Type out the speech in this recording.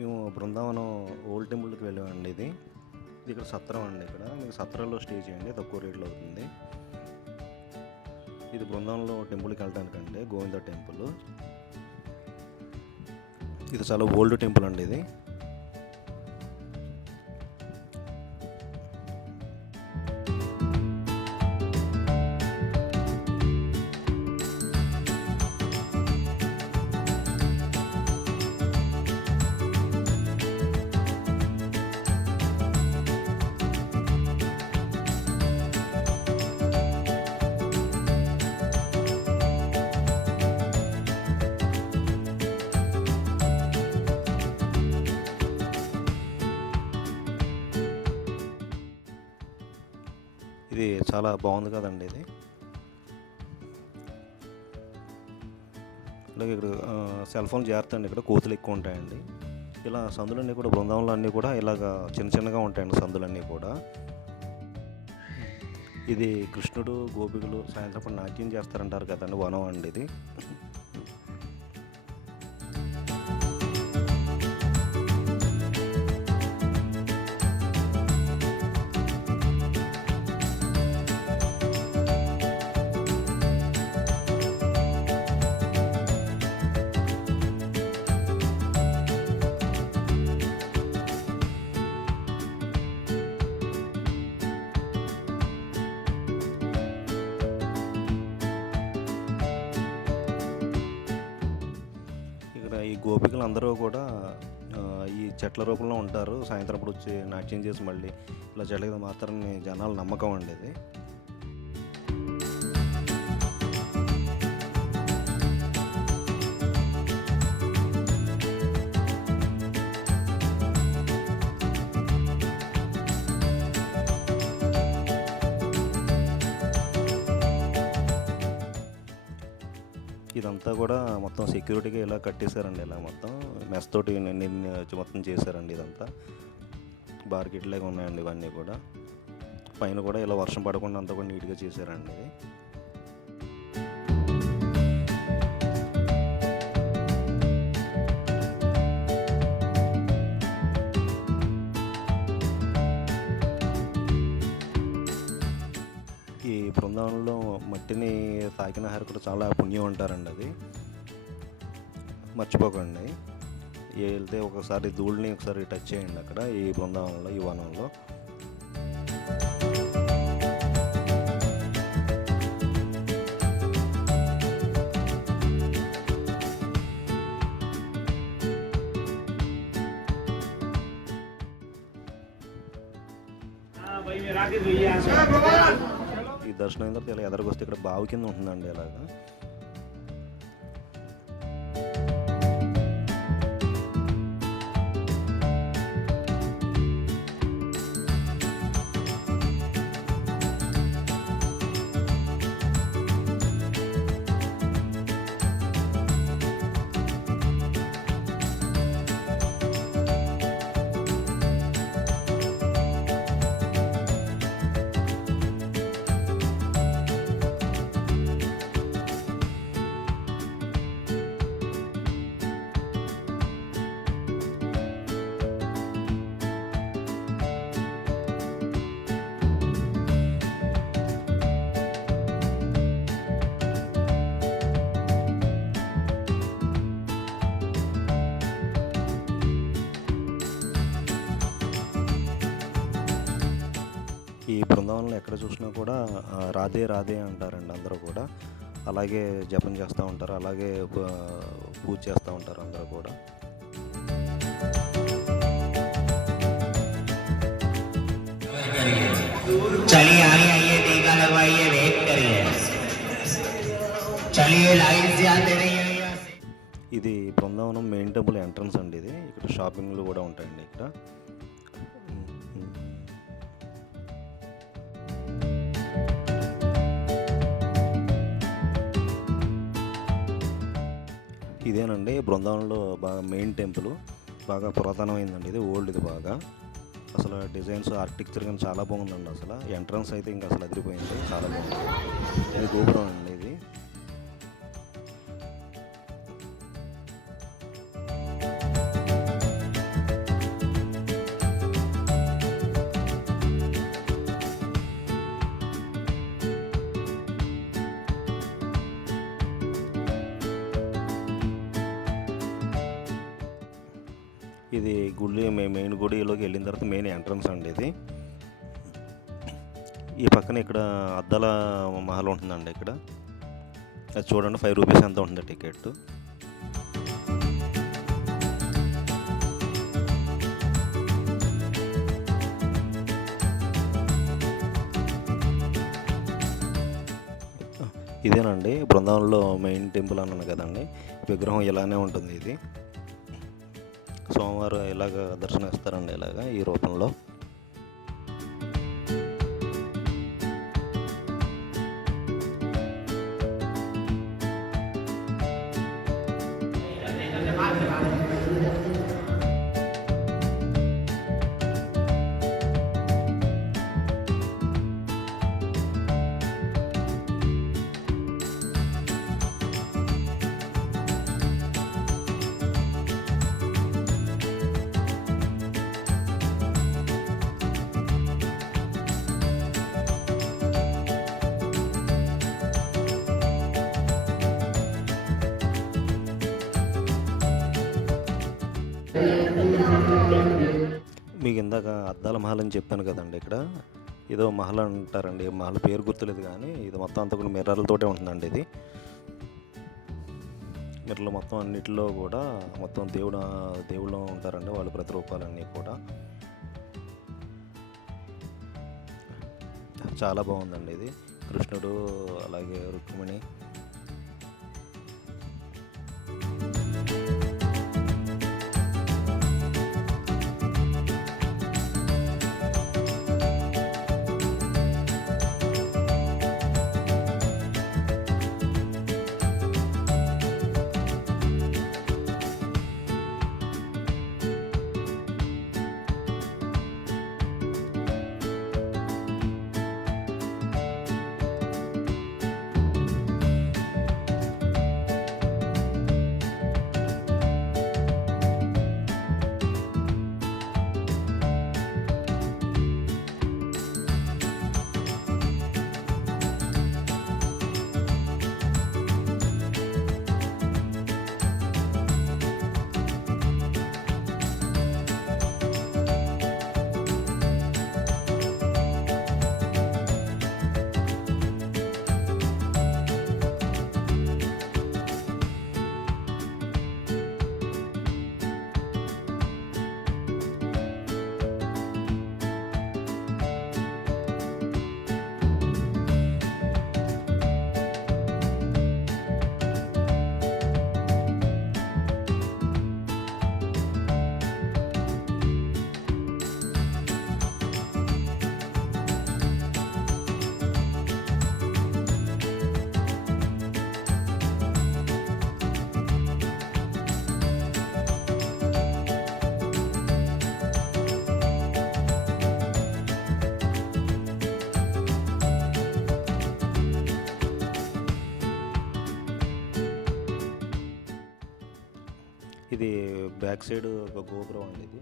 మేము బృందావనం ఓల్డ్ టెంపుల్కి వెళ్ళామండి. ఇది ఇక్కడ సత్రం అండి. ఇక్కడ మీకు సత్రంలో స్టే చేయండి, తక్కువ రేట్లో అవుతుంది. ఇది బృందావనంలో టెంపుల్కి వెళ్ళడానికంటే గోవింద టెంపుల్. ఇది చాలా ఓల్డ్ టెంపుల్ అండి. ఇది ఇది చాలా బాగుంది కదండి. ఇది అలాగే ఇక్కడ సెల్ ఫోన్ జాగ్రత్త అండి. ఇక్కడ కోతులు ఎక్కువ ఉంటాయండి. ఇలా సందులన్నీ కూడా బృందావనంలో అన్నీ కూడా ఇలాగ చిన్న చిన్నగా ఉంటాయండి సందులన్నీ కూడా. ఇది కృష్ణుడు గోపికలు సాయంత్రం పూట నాట్యం చేస్తారంటారు కదండి, వనం అండి ఇది. ఈ గోపికలు అందరూ కూడా ఈ చెట్ల రూపంలో ఉంటారు. సాయంత్రం అప్పుడు వచ్చి నాట్యం చేసి మళ్ళీ ఇలా చెట్ల కింద మాత్రం జనాల నమ్మకం అండి ఇది. ఇదంతా కూడా మొత్తం సెక్యూరిటీగా ఇలా కట్టేశారండి. ఇలా మొత్తం మెస్ తోటి మొత్తం చేశారండి. ఇదంతా బార్కెట్లాగా ఉన్నాయండి ఇవన్నీ కూడా. పైన కూడా ఇలా వర్షం పడకుండా అంతా కూడా నీట్గా చేశారండి ఇది. ఈ బృందావనంలో మట్టిని తాకిన ఆహారం కూడా చాలా పుణ్యం అంటారండి. అది మర్చిపోకండి. వెళ్తే ఒకసారి ధూళిని ఒకసారి టచ్ చేయండి అక్కడ ఈ బృందావనంలో, ఈ వనంలో. ఈ దర్శనం అయిన తర్వాత ఇలా ఎదరకొస్తే ఇక్కడ బావి కింద ఉంటుందండి. ఇలాగా ఈ బృందావనంలో ఎక్కడ చూసినా కూడా రాధే రాధే అంటారండి అందరూ కూడా. అలాగే జపం చేస్తూ ఉంటారు, అలాగే పూజ చేస్తూ ఉంటారు అందరూ కూడా. ఇది బృందావనం మెయిన్ టెంపుల్ ఎంట్రన్స్ అండి. ఇది ఇక్కడ షాపింగ్లు కూడా ఉంటాయండి. ఇక్కడ ఇదేనండి బృందావనంలో బాగా మెయిన్ టెంపుల్. బాగా పురాతనమైందండి ఇది, ఓల్డ్. ఇది బాగా అసలు డిజైన్స్ ఆర్కిటెక్చర్ కానీ చాలా బాగుందండి. అసలు ఎంట్రన్స్ అయితే ఇంకా అసలు అదిరిపోయింది, చాలా బాగుంది. ఇది గోపురం అండి. ఇది ఇది మెయిన్ గుడిలోకి వెళ్ళిన తర్వాత మెయిన్ ఎంట్రన్స్ అండి ఇది. ఈ పక్కన ఇక్కడ అద్దాల మహల్ ఉంటుందండి ఇక్కడ. అది చూడండి, 5 రూపీస్ ఎంత ఉంటుంది టికెట్. ఇదేనండి బృందావనంలో మెయిన్ టెంపుల్ అన్నాను కదండి. విగ్రహం ఇలానే ఉంటుంది ఇది. సోమవారం ఇలాగ దర్శనమిస్తారండి, ఇలాగ ఈ రూపంలో. మీకు ఇందాక అద్దాల మహల్ అని చెప్పాను కదండి. ఇక్కడ ఏదో మహల్ అంటారండి, మహల్ పేరు గుర్తులేదు కానీ ఇది మొత్తం అంతా కూడా మిర్రర్లతోటే ఉంటుందండి. ఇది మిర్రర్లు మొత్తం అన్నిటిలో కూడా మొత్తం దేవుళ్ళు ఉంటారండి, వాళ్ళ ప్రతిరూపాలన్నీ కూడా. చాలా బాగుందండి ఇది. కృష్ణుడు అలాగే రుక్మిణి. ఇది బ్యాక్ సైడ్ ఒక గోపురం అండి ఇది.